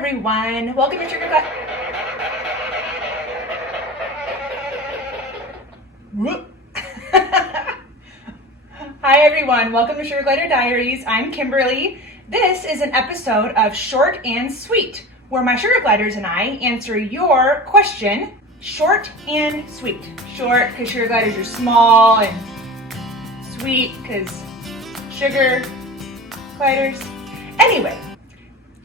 everyone. Welcome to Sugar Glider. Hi everyone. Welcome to Sugar Glider Diaries. I'm Kimberly. This is an episode of Short and Sweet, where my sugar gliders and I answer your question, short and sweet. Short because sugar gliders are small, and sweet because sugar gliders. Anyway,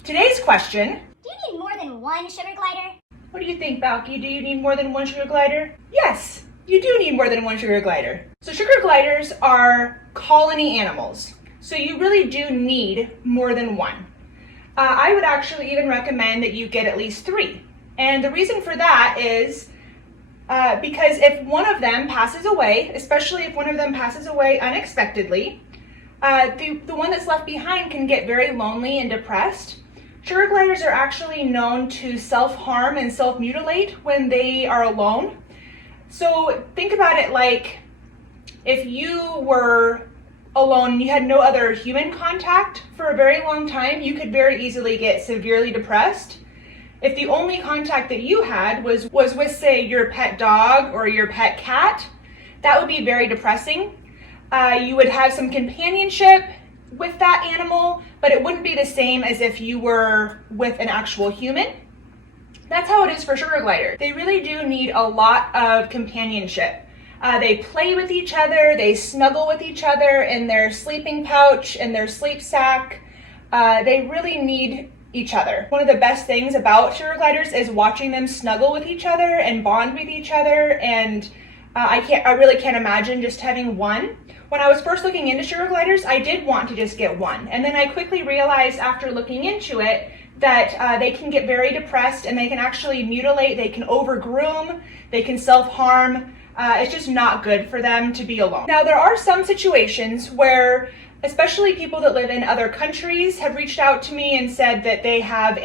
today's question. Do you need more than one sugar glider? What do you think, Balky? Do you need more than one sugar glider? Yes, you do need more than one sugar glider. So sugar gliders are colony animals. So you really do need more than one. I would actually even recommend that you get at least 3. And the reason for that is because if one of them passes away, especially if one of them passes away unexpectedly, the one that's left behind can get very lonely and depressed. Sugar gliders are actually known to self-harm and self-mutilate when they are alone. So think about it like if you were alone and you had no other human contact for a very long time, you could very easily get severely depressed. If the only contact that you had was with, say, your pet dog or your pet cat, that would be very depressing. You would have some companionship with that animal, but it wouldn't be the same as if you were with an actual human. That's how it is for sugar gliders. They really do need a lot of companionship. They play with each other, they snuggle with each other in their sleeping pouch and their sleep sack. They really need each other. One of the best things about sugar gliders is watching them snuggle with each other and bond with each other, and I really can't imagine just having one. When I was first looking into sugar gliders, I did want to just get one. And then I quickly realized after looking into it that they can get very depressed and they can actually mutilate, they can overgroom, they can self-harm. It's just not good for them to be alone. Now, there are some situations where, especially people that live in other countries, have reached out to me and said that they have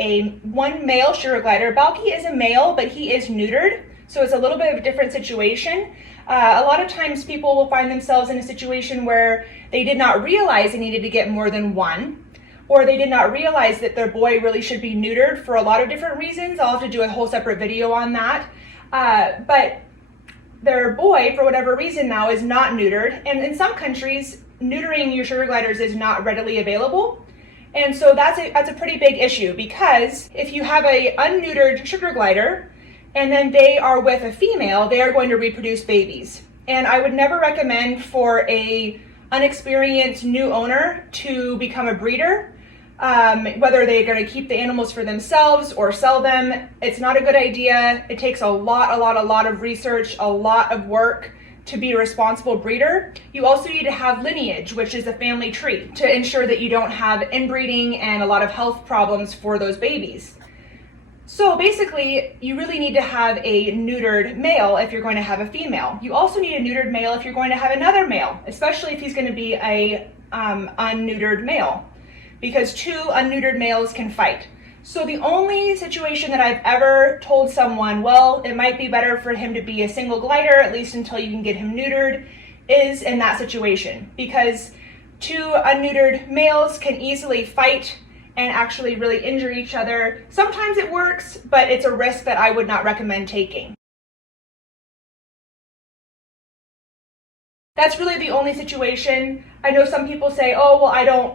one male sugar glider. Balky is a male, but he is neutered, so it's a little bit of a different situation. A lot of times people will find themselves in a situation where they did not realize they needed to get more than one, or they did not realize that their boy really should be neutered for a lot of different reasons. I'll have to do a whole separate video on that. But their boy, for whatever reason now, is not neutered. And in some countries, neutering your sugar gliders is not readily available. And so that's a pretty big issue, because if you have a unneutered sugar glider, and then they are with a female, they are going to reproduce babies. And I would never recommend for a unexperienced new owner to become a breeder, whether they're going to keep the animals for themselves or sell them. It's not a good idea. It takes a lot of research, a lot of work to be a responsible breeder. You also need to have lineage, which is a family tree, to ensure that you don't have inbreeding and a lot of health problems for those babies. So basically, you really need to have a neutered male if you're going to have a female. You also need a neutered male if you're going to have another male, especially if he's going to be a unneutered male, because 2 unneutered males can fight. So the only situation that I've ever told someone, well, it might be better for him to be a single glider, at least until you can get him neutered, is in that situation, because 2 unneutered males can easily fight and actually really injure each other. Sometimes it works, but it's a risk that I would not recommend taking. That's really the only situation. I know some people say, oh, well,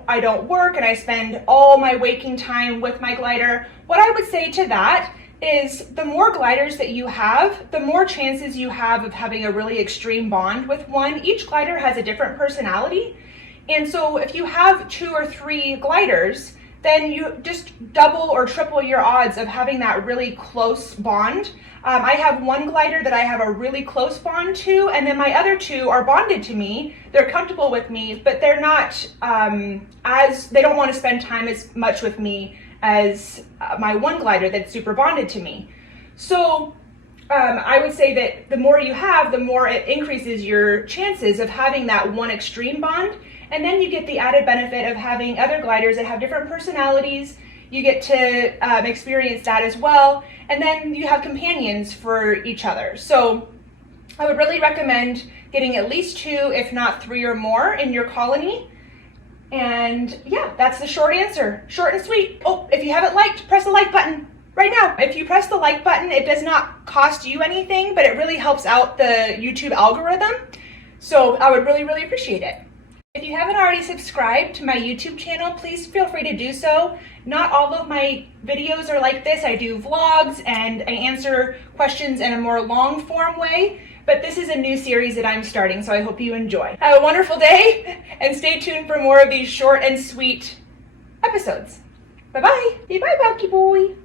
I don't work and I spend all my waking time with my glider. What I would say to that is the more gliders that you have, the more chances you have of having a really extreme bond with one. Each glider has a different personality. And so if you have 2 or 3 gliders, then you just double or triple your odds of having that really close bond. I have one glider that I have a really close bond to, and then my other 2 are bonded to me. They're comfortable with me, but they're not they don't want to spend time as much with me as my one glider that's super bonded to me. So I would say that the more you have, the more it increases your chances of having that one extreme bond. And then you get the added benefit of having other gliders that have different personalities. You get to experience that as well. And then you have companions for each other. So I would really recommend getting at least 2, if not 3 or more in your colony. And yeah, that's the short answer. Short and sweet. Oh, if you haven't liked, press the like button right now. If you press the like button, it does not cost you anything, but it really helps out the YouTube algorithm. So I would really, really appreciate it. If you haven't already subscribed to my YouTube channel, please feel free to do so. Not all of my videos are like this. I do vlogs and I answer questions in a more long form way, but this is a new series that I'm starting, so I hope you enjoy. Have a wonderful day and stay tuned for more of these short and sweet episodes. Bye-bye. Say bye, Balky boy.